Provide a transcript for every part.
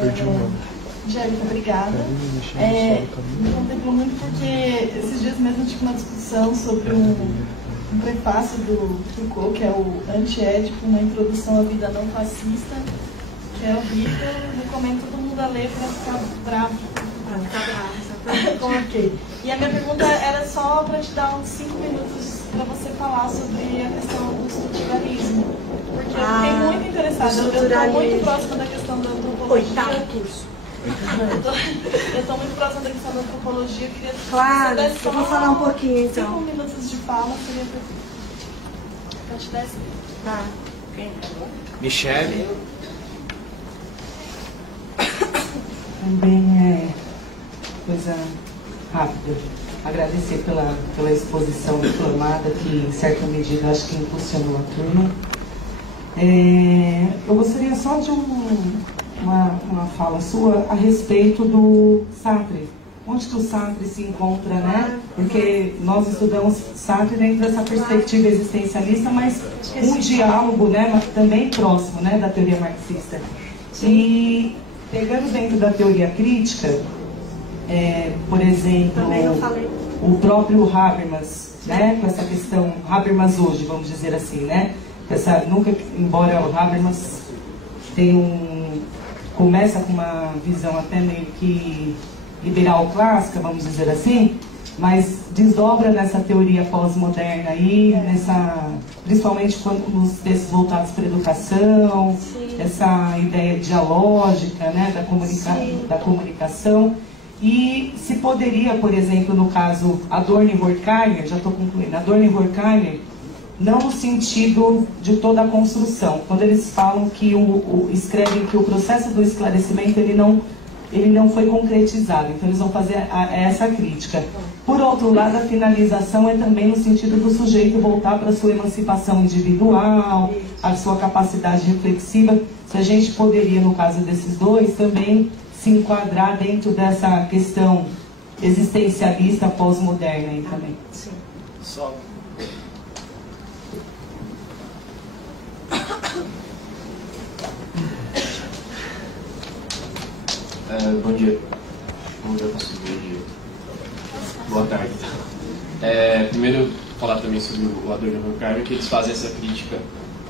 Perdi o nome. Angélica, obrigada. Me contemplou muito porque esses dias mesmo eu tive uma discussão sobre um prefácio do Foucault, que é o Antiédipo, uma introdução à vida não fascista, que é horrível. Recomendo todo mundo a ler para ficar bravo. Coloquei. E a minha pergunta era só para te dar uns 5 minutos para você falar sobre a questão do estruturalismo. Porque eu fiquei muito interessada. Eu estou muito próxima da questão da antropologia. Oitavo curso. Eu estou muito próxima da questão da antropologia. Claro, eu vou falar um pouquinho então. 5 minutos de fala seria perfeito. Para te dar esse tempo. Tá. Michele. Também coisa rápida. Agradecer pela exposição diplomada, que em certa medida acho que impulsionou a turma. Eu gostaria só de uma fala sua a respeito do Sartre. Onde que o Sartre se encontra, né? Porque nós estudamos Sartre dentro dessa perspectiva existencialista, mas um diálogo, né, mas também próximo, né, da teoria marxista. E pegando dentro da teoria crítica, por exemplo, o próprio Habermas, né, com essa questão, Habermas hoje, vamos dizer assim, né? Embora o Habermas começa com uma visão até meio que liberal clássica, vamos dizer assim, mas desdobra nessa teoria pós-moderna aí, principalmente nos textos voltados para a educação, essa ideia dialógica, né, da comunicação. E se poderia, por exemplo, no caso Adorno e Horkheimer, já estou concluindo, Adorno e Horkheimer, não no sentido de toda a construção, quando eles falam que escrevem que o processo do esclarecimento ele não foi concretizado, então eles vão fazer essa crítica. Por outro lado, a finalização é também no sentido do sujeito voltar para a sua emancipação individual, a sua capacidade reflexiva. Se a gente poderia, no caso desses dois, também se enquadrar dentro dessa questão existencialista pós-moderna aí também. Sim. Só. Bom dia. Bom dia, bom dia. Boa tarde. Primeiro, falar também sobre o Adorno e o Horkheimer, que eles fazem essa crítica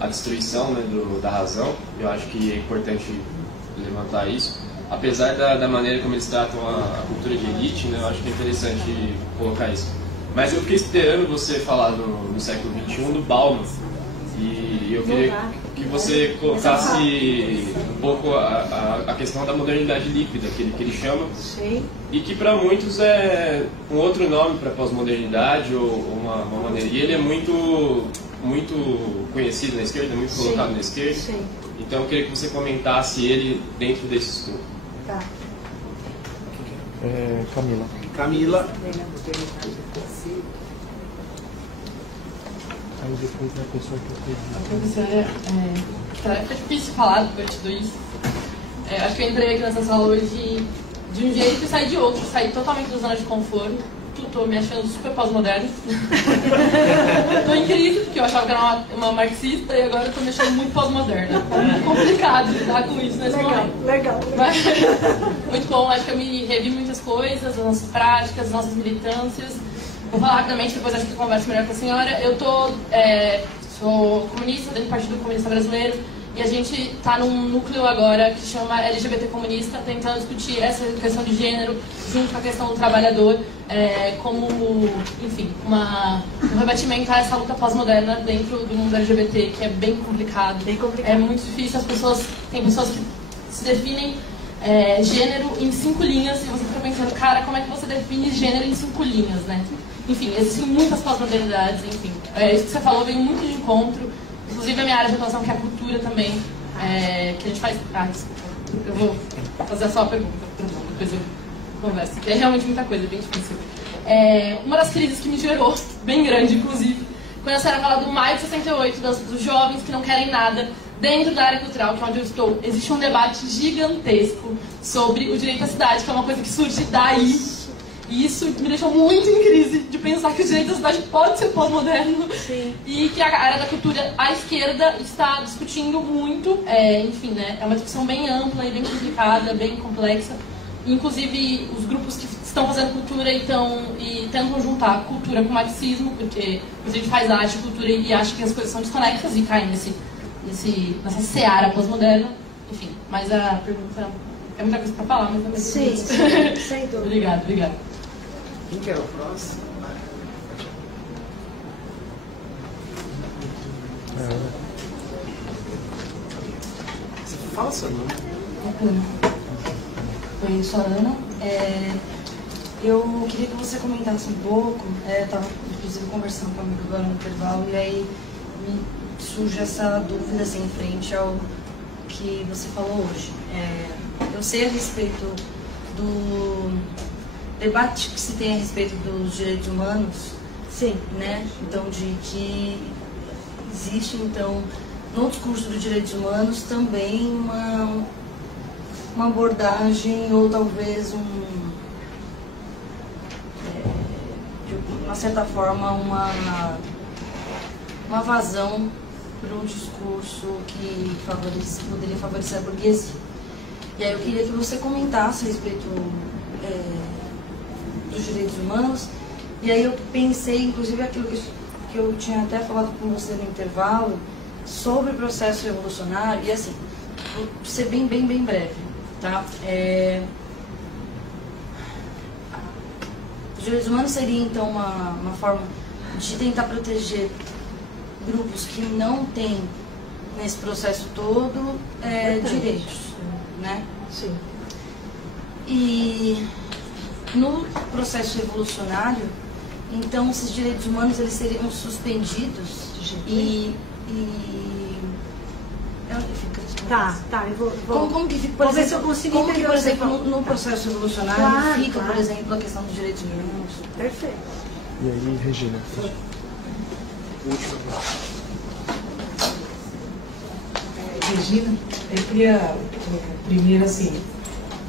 à destruição, né, da razão. Eu acho que é importante levantar isso. Apesar da maneira como eles tratam a cultura de elite, né, eu acho que é interessante colocar isso. Mas eu fiquei esperando você falar no século XXI do Bauman. E eu queria que você colocasse um pouco a questão da modernidade líquida, que ele chama. Sim. E que para muitos é um outro nome para pós-modernidade, ou uma maneira. E ele é muito conhecido na esquerda, muito colocado na esquerda. Sim. Então eu queria que você comentasse ele dentro desse estudo. Tá. Camila. Aí depois a pessoa que eu A professora, foi difícil falar depois de tudo isso. Acho que eu entrei aqui nessa sala hoje de um jeito e saí de outro. Saí totalmente da zona de conforto. Tô me achando super pós-moderno. Tô em crise, porque eu achava que era uma marxista e agora tô me achando muito pós-moderna. É complicado lidar com isso nesse momento. Legal. Mas, muito bom, acho que eu me revi muitas coisas, as nossas práticas, as nossas militâncias. Vou falar rapidamente, depois acho que eu converso melhor com a senhora. Eu sou comunista, dentro do Partido Comunista Brasileiro, e a gente está num núcleo agora que chama LGBT Comunista, tentando discutir essa questão de gênero junto com a questão do trabalhador, como, enfim, um rebatimento a essa luta pós-moderna dentro do mundo LGBT, que é bem complicado. É muito difícil, tem pessoas que se definem gênero em 5 linhas, e você fica pensando, cara, como é que você define gênero em 5 linhas, né? Enfim, existem muitas pós-modernidades, enfim. Isso que você falou veio muito de encontro, inclusive a minha área de atuação, que é a cultura também, que a gente faz... desculpa, eu vou fazer só a pergunta, depois eu converso, que é realmente muita coisa, é bem difícil. Uma das crises que me gerou, bem grande, inclusive, quando a senhora fala do maio de 68, dos jovens que não querem nada, dentro da área cultural, que é onde eu estou, existe um debate gigantesco sobre o direito à cidade, que é uma coisa que surge daí. E isso me deixou muito em crise de pensar que o direito da cidade pode ser pós-moderno. E que a área da cultura, a esquerda, está discutindo muito. Enfim, né, é uma discussão bem ampla e bem complicada, bem complexa. Inclusive, os grupos que estão fazendo cultura e tentam juntar cultura com marxismo, porque a gente faz arte, cultura e acha que as coisas são desconexas e caem nessa seara pós-moderna. Enfim, mas a pergunta é muita coisa para falar, mas também... Sim, sem dúvida. Obrigada. Quem que é o próximo? Você fala seu nome. Oi, eu sou a Ana. Eu queria que você comentasse um pouco. Eu estava, inclusive, conversando com um amigo agora no intervalo, e aí me surge essa dúvida assim, em frente ao que você falou hoje. Eu sei a respeito do debate que se tem a respeito dos direitos humanos. Sim. Né? Então, de que existe, então, no discurso dos direitos humanos também uma abordagem ou talvez de uma certa forma uma vazão para um discurso que poderia favorecer a burguesia. E aí eu queria que você comentasse a respeito dos direitos humanos. E aí eu pensei, inclusive, aquilo que eu tinha até falado com você no intervalo sobre o processo revolucionário. E assim, vou ser bem breve. Tá? Os direitos humanos seria então uma forma de tentar proteger grupos que não têm nesse processo todo direitos, né? Sim. E no processo revolucionário, então esses direitos humanos eles seriam suspendidos Tá, eu vou... Como que fica, por Vou ver exemplo, se eu consigo como que, entender por o que você exemplo, falou. no processo revolucionário Claro, fica, claro. por exemplo, a questão dos direitos humanos? Perfeito. E aí, Regina? Regina, eu queria primeiro assim,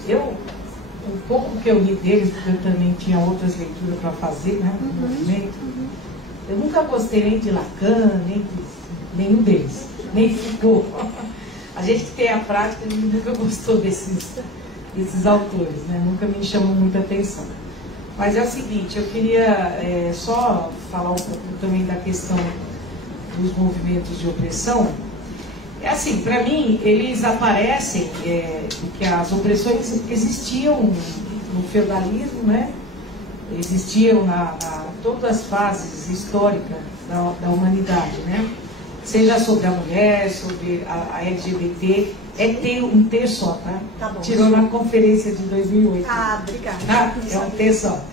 um pouco que eu li deles, porque eu também tinha outras leituras para fazer, né, no movimento, eu nunca gostei nem de Lacan, nem de nenhum deles, nem de Foucault. A gente que tem a prática nunca gostou desses autores, né, nunca me chamou muita atenção. Mas é o seguinte, eu queria só falar um pouco também da questão dos movimentos de opressão. É assim, para mim, eles aparecem, porque as opressões existiam no feudalismo, né? Existiam na todas as fases históricas da humanidade, né? Seja sobre a mulher, sobre a LGBT, um T só, tá? Tá bom. Tirou na conferência de 2008. Ah, obrigada. Tá? É um T só.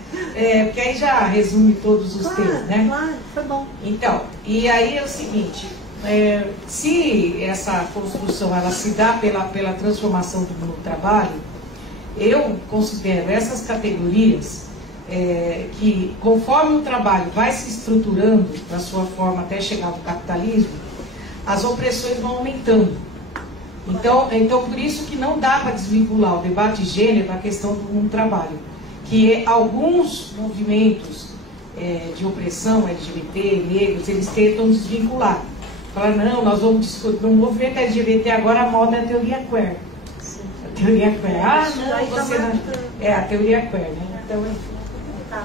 Porque aí já resume todos os T's, né? Claro, foi bom. Então, e aí é o seguinte, se essa construção ela se dá pela transformação do mundo do trabalho, eu considero essas categorias que, conforme o trabalho vai se estruturando da sua forma até chegar no capitalismo, as opressões vão aumentando. Então por isso que não dá para desvincular o debate de gênero da questão do mundo do trabalho, que alguns movimentos de opressão LGBT, negros, eles tentam desvincular. Falar, não, nós vamos discutir no movimento LGBT, agora a moda é a teoria queer. Sim. A teoria queer. Ah, não, Aí tá você não... marcando. É, a teoria queer, né? Então, Tá.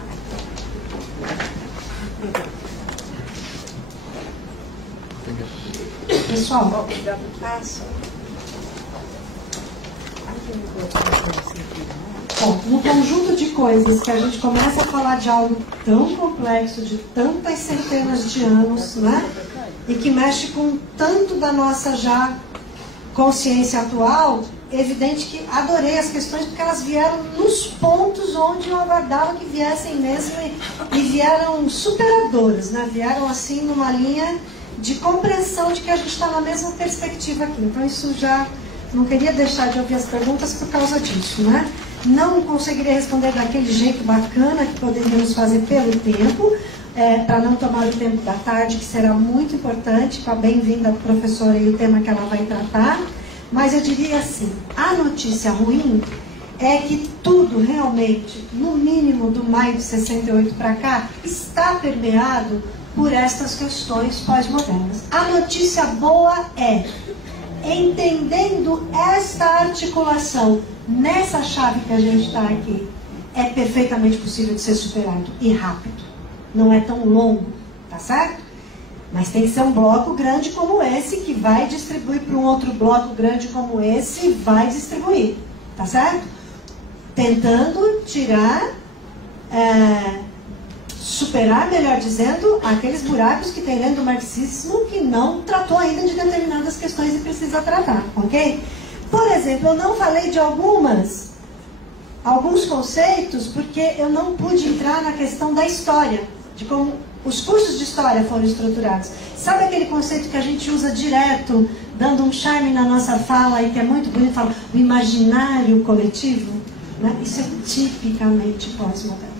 pessoal, Bom, no conjunto de coisas que a gente começa a falar de algo tão complexo, de tantas centenas de anos, né? E que mexe com tanto da nossa já consciência atual, é evidente que adorei as questões porque elas vieram nos pontos onde eu aguardava que viessem mesmo e vieram superadoras, né? Vieram assim numa linha de compreensão de que a gente está na mesma perspectiva aqui. Então isso já não queria deixar de ouvir as perguntas por causa disso, né? Não conseguiria responder daquele jeito bacana que poderíamos fazer pelo tempo, para não tomar o tempo da tarde, que será muito importante, com a bem-vinda professora e o tema que ela vai tratar. Mas eu diria assim, a notícia ruim é que tudo realmente, no mínimo do maio de 68 para cá, está permeado por estas questões pós-modernas. A notícia boa é, entendendo esta articulação nessa chave que a gente está aqui, é perfeitamente possível de ser superado e rápido. Não é tão longo, tá certo? Mas tem que ser um bloco grande como esse que vai distribuir para um outro bloco grande como esse e vai distribuir, tá certo? Tentando tirar, superar, melhor dizendo, aqueles buracos que tem dentro do marxismo que não tratou ainda de determinadas questões e precisa tratar, ok? Por exemplo, eu não falei de alguns conceitos porque eu não pude entrar na questão da história, de como os cursos de história foram estruturados. Sabe aquele conceito que a gente usa direto, dando um charme na nossa fala e que é muito bonito, fala o imaginário coletivo? Né? Isso é tipicamente pós-moderno.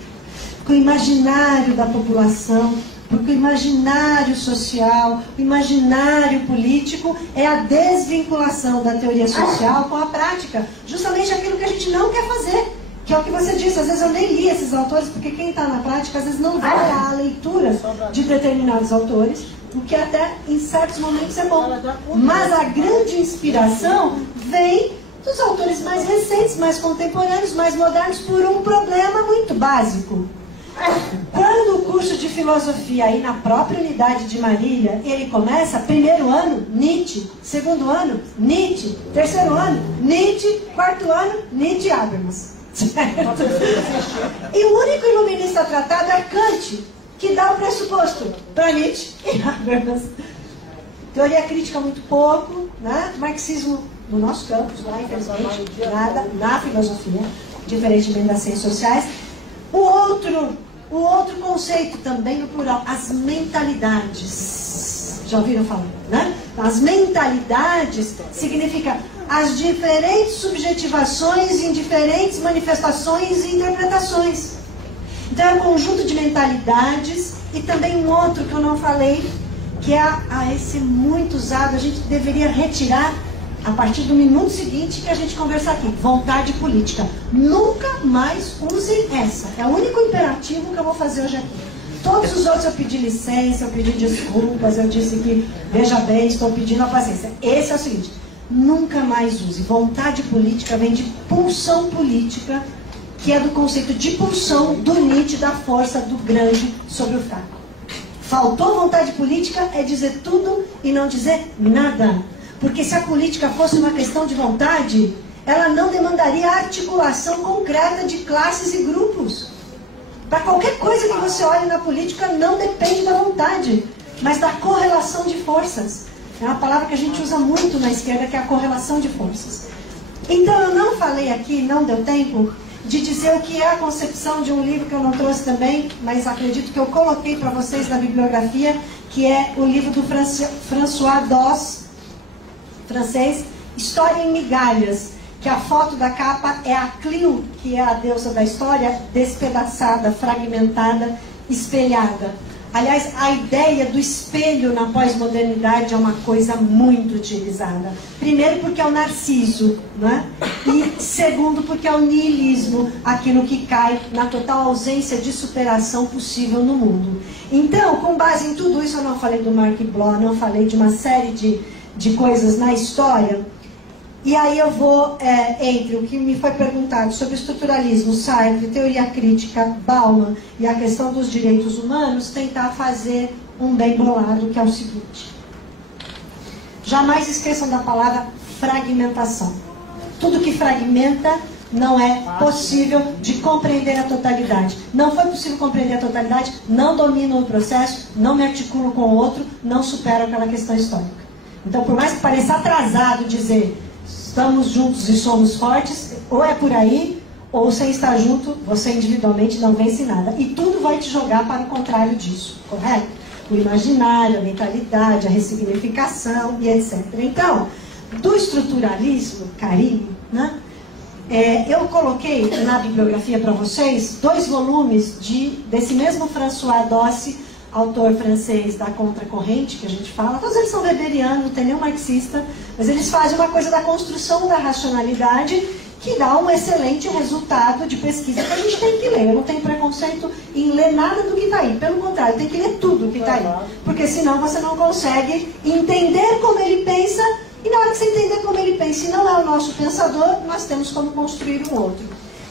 Porque o imaginário da população, porque o imaginário social, o imaginário político é a desvinculação da teoria social com a prática. Justamente aquilo que a gente não quer fazer. Que é o que você disse, às vezes eu nem li esses autores, porque quem está na prática às vezes não vai à leitura de determinados autores, o que até em certos momentos é bom. Mas a grande inspiração vem dos autores mais recentes, mais contemporâneos, mais modernos, por um problema muito básico. Quando o curso de filosofia aí na própria unidade de Marília, ele começa, primeiro ano, Nietzsche, segundo ano, Nietzsche, terceiro ano, Nietzsche, quarto ano, Nietzsche e Habermas. Certo? E o único iluminista tratado é Kant, que dá o pressuposto para Nietzsche e Habermas. Teoria crítica muito pouco, né? Marxismo no nosso campus, lá infelizmente, nada, na filosofia, diferentemente das ciências sociais. O outro conceito também no plural, as mentalidades. Já ouviram falar, né? As mentalidades significa as diferentes subjetivações em diferentes manifestações e interpretações. Então é um conjunto de mentalidades e também um outro que eu não falei, que é esse muito usado, a gente deveria retirar a partir do minuto seguinte que a gente conversar aqui, vontade política. Nunca mais use essa. É o único imperativo que eu vou fazer hoje aqui. Todos os outros eu pedi licença, eu pedi desculpas, eu disse que, veja bem, estou pedindo a paciência. Esse é o seguinte, nunca mais use. Vontade política vem de pulsão política, que é do conceito de pulsão do Nietzsche, da força do grande sobre o fraco. Faltou vontade política é dizer tudo e não dizer nada. Porque se a política fosse uma questão de vontade, ela não demandaria articulação concreta de classes e grupos. Para qualquer coisa que você olhe na política, não depende da vontade, mas da correlação de forças. É uma palavra que a gente usa muito na esquerda, que é a correlação de forças. Então eu não falei aqui, não deu tempo, de dizer o que é a concepção de um livro que eu não trouxe também, mas acredito que eu coloquei para vocês na bibliografia, que é o livro do François Doss, francês, História em Migalhas, que a foto da capa é a Clio, que é a deusa da história, despedaçada, fragmentada, espelhada. Aliás, a ideia do espelho na pós-modernidade é uma coisa muito utilizada. Primeiro porque é o narciso, né? E segundo porque é o niilismo, aquilo que cai na total ausência de superação possível no mundo. Então, com base em tudo isso, eu não falei do Marc Bloch, não falei de uma série de coisas na história. E aí eu vou, entre o que me foi perguntado sobre estruturalismo, Sartre, teoria crítica, Bauman e a questão dos direitos humanos, tentar fazer um bem bolado, que é o seguinte. Jamais esqueçam da palavra fragmentação. Tudo que fragmenta não é possível de compreender a totalidade. Não foi possível compreender a totalidade, não domino o processo, não me articulo com o outro, não supero aquela questão histórica. Então, por mais que pareça atrasado dizer estamos juntos e somos fortes, ou é por aí, ou sem estar junto, você individualmente não vence nada. E tudo vai te jogar para o contrário disso, correto? O imaginário, a mentalidade, a ressignificação e etc. Então, do estruturalismo, carinho, né? Eu coloquei na bibliografia para vocês 2 volumes desse mesmo François Doss, autor francês da contracorrente, que a gente fala. Todos eles são weberianos, não tem nenhum marxista, mas eles fazem uma coisa da construção da racionalidade, que dá um excelente resultado de pesquisa que a gente tem que ler. Eu não tenho preconceito em ler nada do que está aí. Pelo contrário, tem que ler tudo que está aí. Porque senão você não consegue entender como ele pensa, e na hora que você entender como ele pensa e não é o nosso pensador, nós temos como construir um outro.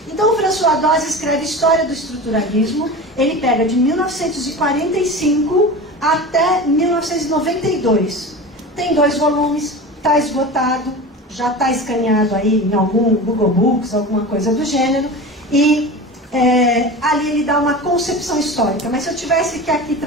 Então o François Dose escreve História do Estruturalismo, ele pega de 1945 até 1992. Tem 2 volumes, está esgotado, já está escaneado aí em algum Google Books, alguma coisa do gênero, e ali ele dá uma concepção histórica. Mas se eu tivesse que aqui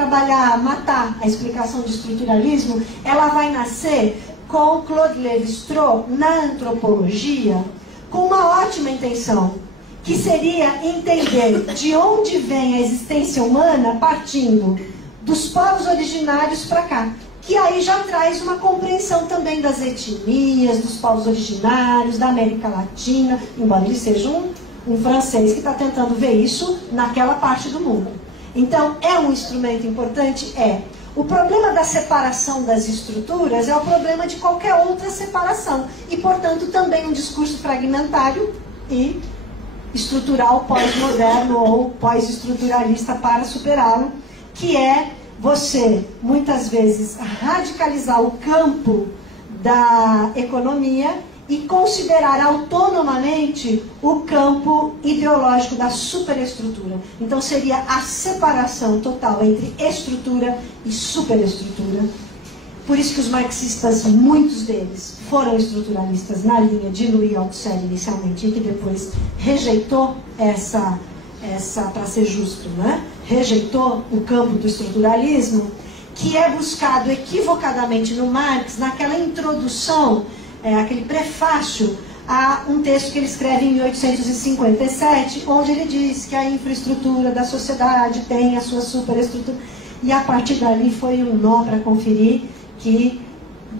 matar a explicação de estruturalismo, ela vai nascer com Claude Lévi-Strauss na antropologia, com uma ótima intenção, que seria entender de onde vem a existência humana partindo dos povos originários para cá. Que aí já traz uma compreensão também das etnias, dos povos originários, da América Latina, embora ele seja um francês que está tentando ver isso naquela parte do mundo. Então, é um instrumento importante? É. O problema da separação das estruturas é o problema de qualquer outra separação. E, portanto, também um discurso fragmentário e estrutural pós-moderno ou pós-estruturalista para superá-lo, que é você, muitas vezes, radicalizar o campo da economia e considerar autonomamente o campo ideológico da superestrutura. Então seria a separação total entre estrutura e superestrutura. Por isso que os marxistas, muitos deles, foram estruturalistas na linha de Louis Althusser inicialmente, e que depois rejeitou para ser justo, né? Rejeitou o campo do estruturalismo, que é buscado equivocadamente no Marx, naquela introdução, aquele prefácio a um texto que ele escreve em 1857, onde ele diz que a infraestrutura da sociedade tem a sua superestrutura, e a partir dali foi um nó para conferir, que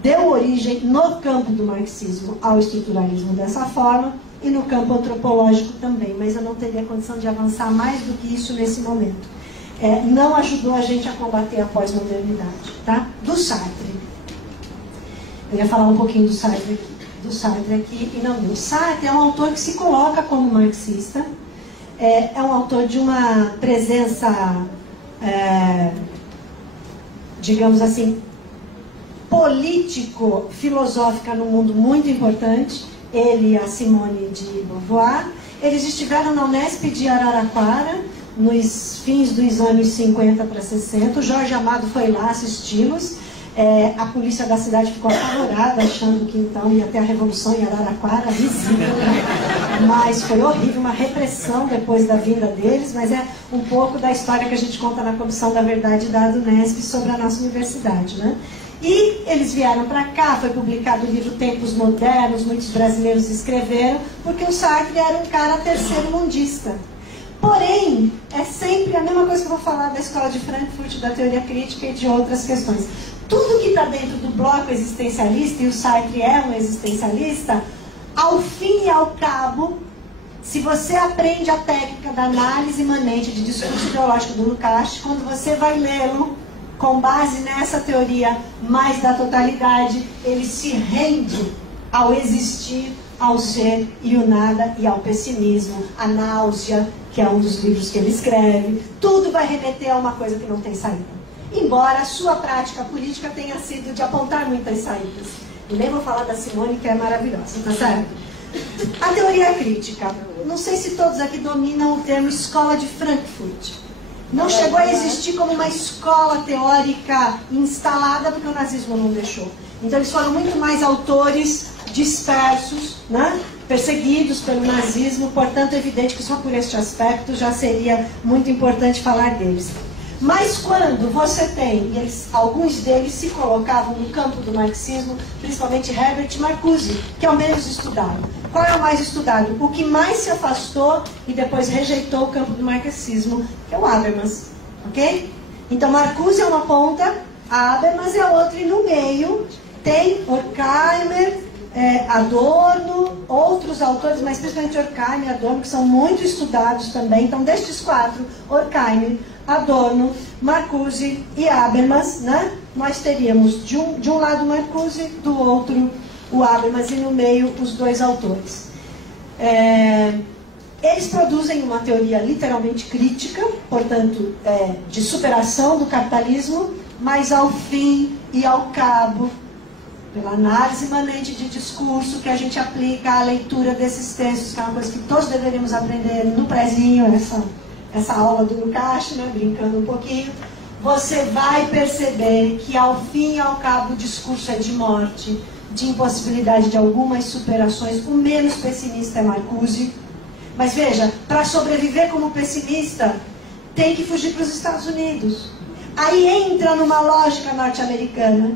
deu origem no campo do marxismo ao estruturalismo dessa forma, e no campo antropológico também, mas eu não teria condição de avançar mais do que isso nesse momento. Não ajudou a gente a combater a pós-modernidade, tá? Do Sartre. Eu ia falar um pouquinho do Sartre aqui e não deu. Sartre é um autor que se coloca como marxista, é um autor de uma presença, digamos assim, político-filosófica no mundo muito importante. Ele e a Simone de Beauvoir, eles estiveram na Unesp de Araraquara, nos fins dos anos 50 para 60. O Jorge Amado foi lá assisti-los. A polícia da cidade ficou apavorada, achando que então ia ter a revolução em Araraquara, visível, mas foi horrível, uma repressão depois da vinda deles, mas é um pouco da história que a gente conta na Comissão da Verdade da Unesp sobre a nossa universidade, né? E eles vieram para cá, foi publicado o livro Tempos Modernos, muitos brasileiros escreveram, porque o Sartre era um cara terceiro-mundista. Porém, é sempre a mesma coisa que eu vou falar da Escola de Frankfurt, da teoria crítica e de outras questões. Tudo que está dentro do bloco existencialista, e o Sartre é um existencialista, ao fim e ao cabo, se você aprende a técnica da análise imanente de discurso ideológico do Lukács, quando você vai lê-lo, com base nessa teoria mais da totalidade, ele se rende ao existir, ao ser e o nada, e ao pessimismo, a náusea, que é um dos livros que ele escreve. Tudo vai remeter a uma coisa que não tem saída. Embora a sua prática política tenha sido de apontar muitas saídas. E nem vou falar da Simone, que é maravilhosa, tá certo? A teoria crítica. Não sei se todos aqui dominam o termo Escola de Frankfurt. Não chegou a existir como uma escola teórica instalada, porque o nazismo não deixou. Então eles foram muito mais autores dispersos, né? Perseguidos pelo nazismo, portanto é evidente que só por este aspecto já seria muito importante falar deles. Mas quando você tem, e alguns deles se colocavam no campo do marxismo, principalmente Herbert Marcuse, que é o menos estudado. Qual é o mais estudado? O que mais se afastou e depois rejeitou o campo do marxismo, que é o Habermas. Ok? Então Marcuse é uma ponta, Habermas é outra, e no meio tem Horkheimer, Adorno, outros autores, mas principalmente Horkheimer e Adorno, que são muito estudados também. Então, destes quatro, Horkheimer, Adorno, Marcuse e Habermas, né? Nós teríamos de um lado Marcuse, do outro o Habermas, e no meio os dois autores. Eles produzem uma teoria literalmente crítica, portanto, de superação do capitalismo, mas ao fim e ao cabo, pela análise imanente de discurso que a gente aplica à leitura desses textos, que é uma coisa que todos deveríamos aprender no prezinho, essa aula do Lukács, né, brincando um pouquinho, você vai perceber que ao fim e ao cabo o discurso é de morte, de impossibilidade de algumas superações. O menos pessimista é Marcuse. Mas veja, para sobreviver como pessimista, tem que fugir para os Estados Unidos. Aí entra numa lógica norte-americana,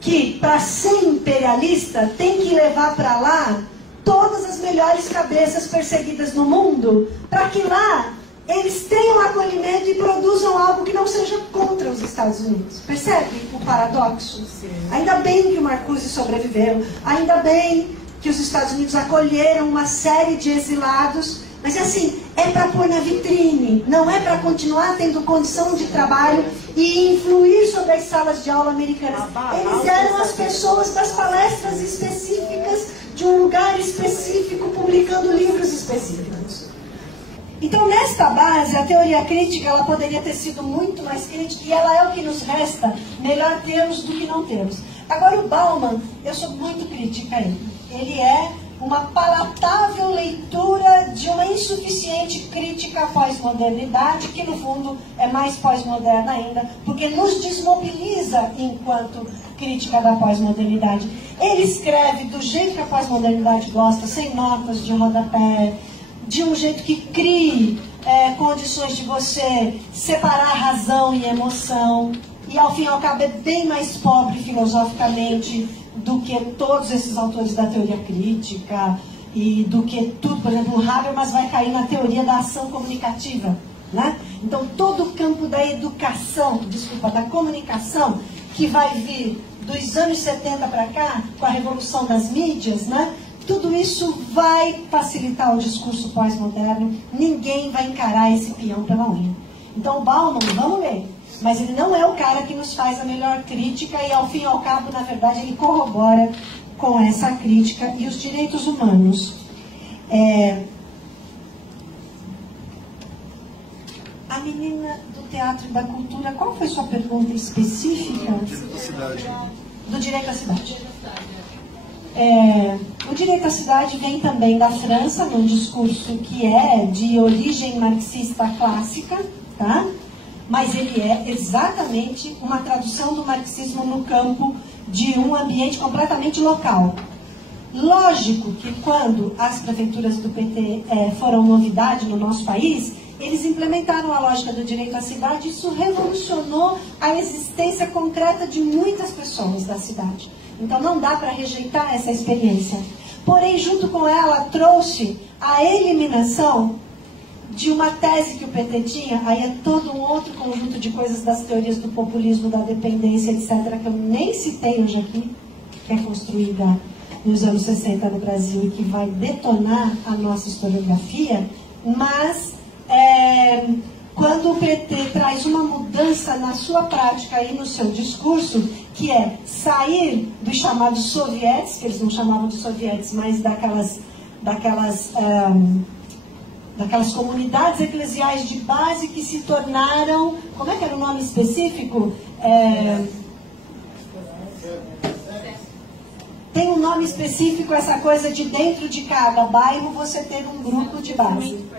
que para ser imperialista tem que levar para lá todas as melhores cabeças perseguidas no mundo, para que lá eles tenham acolhimento e produzam algo que não seja contra os Estados Unidos. Percebe o paradoxo? Sim. Ainda bem que o Marcuse sobreviveu, ainda bem que os Estados Unidos acolheram uma série de exilados, mas assim, é para pôr na vitrine, não é para continuar tendo condição de trabalho e influir sobre as salas de aula americanas. Eles eram as pessoas das palestras específicas, de um lugar específico, publicando livros específicos. Então, nesta base, a teoria crítica ela poderia ter sido muito mais crítica, e ela é o que nos resta, melhor termos do que não termos. Agora, o Bauman, eu sou muito crítica a ele. Ele é uma palatável leitura de uma insuficiente crítica à pós-modernidade, que no fundo é mais pós-moderna ainda, porque nos desmobiliza enquanto crítica da pós-modernidade. Ele escreve do jeito que a pós-modernidade gosta, sem notas de rodapé, de um jeito que crie condições de você separar razão e emoção, e ao fim e ao cabo é bem mais pobre filosoficamente do que todos esses autores da teoria crítica, e do que tudo, por exemplo, o Habermas vai cair na teoria da ação comunicativa, né? Então todo o campo da educação, da comunicação, que vai vir dos anos 70 para cá, com a revolução das mídias, né? Tudo isso vai facilitar o discurso pós-moderno. Ninguém vai encarar esse peão pela unha. Então o Bauman, vamos ler, mas ele não é o cara que nos faz a melhor crítica, e ao fim e ao cabo, na verdade, ele corrobora com essa crítica. E os direitos humanos. A menina do teatro e da cultura, qual foi sua pergunta específica? Direito à cidade. Do direito à cidade. O direito à cidade vem também da França, num discurso que é de origem marxista clássica, tá? Mas ele é exatamente uma tradução do marxismo no campo de um ambiente completamente local. Lógico que quando as prefeituras do PT foram novidade no nosso país, eles implementaram a lógica do direito à cidade, e isso revolucionou a existência concreta de muitas pessoas da cidade. Então não dá para rejeitar essa experiência. Porém, junto com ela, trouxe a eliminação de uma tese que o PT tinha, aí é todo um outro conjunto de coisas das teorias do populismo, da dependência, etc., que eu nem citei hoje aqui, que é construída nos anos 60 no Brasil e que vai detonar a nossa historiografia, mas quando o PT traz uma mudança na sua prática e no seu discurso, que é sair dos chamados sovietes, que eles não chamavam de sovietes, mas daquelas comunidades eclesiais de base que se tornaram, como é que era o nome específico? Tem um nome específico, essa coisa de dentro de cada bairro você ter um grupo de base.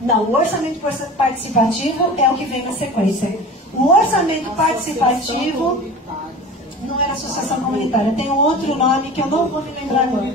Não, o orçamento participativo é o que vem na sequência. O orçamento participativo não era associação comunitária, tem um outro nome que eu não vou me lembrar agora.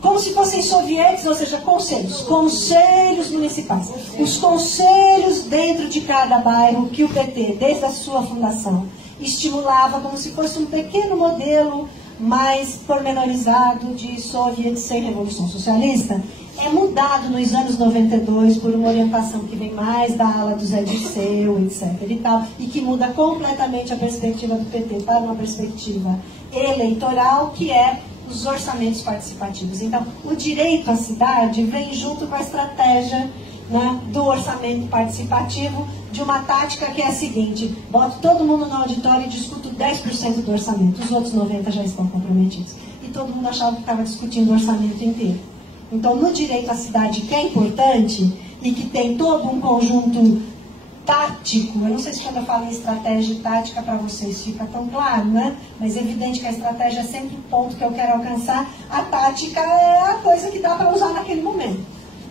Como se fossem sovietes, ou seja, conselhos municipais. Os conselhos dentro de cada bairro que o PT, desde a sua fundação, estimulava como se fosse um pequeno modelo mais pormenorizado de soviets sem revolução socialista, é mudado nos anos 92 por uma orientação que vem mais da ala do Zé Dirceu, etc. e tal, e que muda completamente a perspectiva do PT para uma perspectiva eleitoral, que é os orçamentos participativos. Então, o direito à cidade vem junto com a estratégia, né, do orçamento participativo, de uma tática que é a seguinte: boto todo mundo no auditório e discuto 10% do orçamento, os outros 90% já estão comprometidos. E todo mundo achava que estava discutindo o orçamento inteiro. Então, no direito à cidade, que é importante e que tem todo um conjunto tático, eu não sei se quando eu falo em estratégia e tática para vocês fica tão claro, né? Mas é evidente que a estratégia é sempre o ponto que eu quero alcançar, a tática é a coisa que dá para usar naquele momento,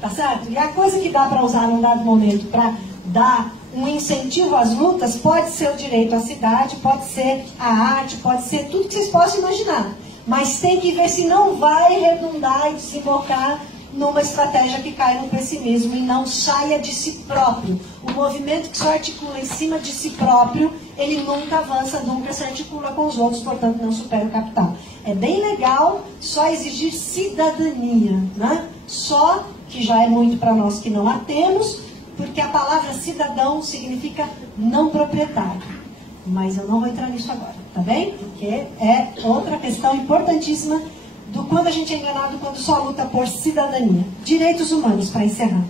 tá certo? E a coisa que dá para usar num dado momento para dar um incentivo às lutas pode ser o direito à cidade, pode ser a arte, pode ser tudo que vocês possam imaginar. Mas tem que ver se não vai redundar e desembocar numa estratégia que cai no pessimismo e não saia de si próprio. O movimento que só articula em cima de si próprio, ele nunca avança, nunca se articula com os outros, portanto não supera o capital. É bem legal só exigir cidadania, né? Só, que já é muito para nós que não a temos, porque a palavra cidadão significa não proprietário. Mas eu não vou entrar nisso agora, tá bem? Porque é outra questão importantíssima do quando a gente é enganado quando só luta por cidadania. Direitos humanos, para encerrar.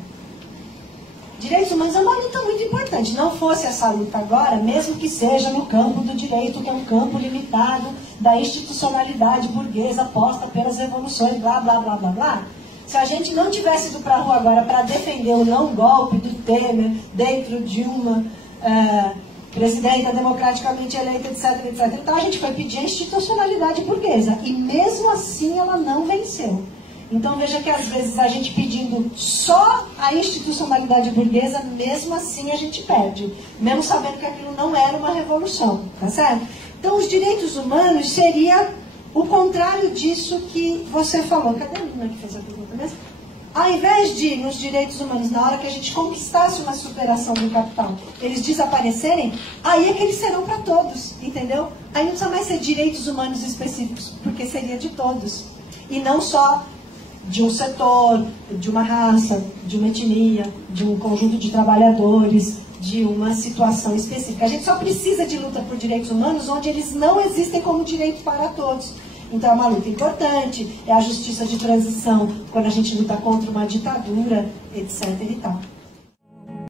Direitos humanos é uma luta muito importante. Não fosse essa luta agora, mesmo que seja no campo do direito, que é um campo limitado da institucionalidade burguesa posta pelas revoluções, blá, blá, blá, blá, blá. Se a gente não tivesse ido para a rua agora para defender o não golpe do Temer dentro de uma presidenta democraticamente eleita, etc, etc, então a gente foi pedir a institucionalidade burguesa. E mesmo assim ela não venceu. Então veja que às vezes a gente pedindo só a institucionalidade burguesa, mesmo assim a gente perde. Mesmo sabendo que aquilo não era uma revolução, tá certo? Então os direitos humanos seria o contrário disso que você falou. Cadê a menina que fez a pergunta mesmo? Ao invés de, nos direitos humanos, na hora que a gente conquistasse uma superação do capital, eles desaparecerem, aí é que eles serão para todos, entendeu? Aí não precisa mais ser direitos humanos específicos, porque seria de todos. E não só de um setor, de uma raça, de uma etnia, de um conjunto de trabalhadores, de uma situação específica. A gente só precisa de luta por direitos humanos onde eles não existem como direito para todos. Então é uma luta importante, é a justiça de transição, quando a gente luta contra uma ditadura, etc. e tal.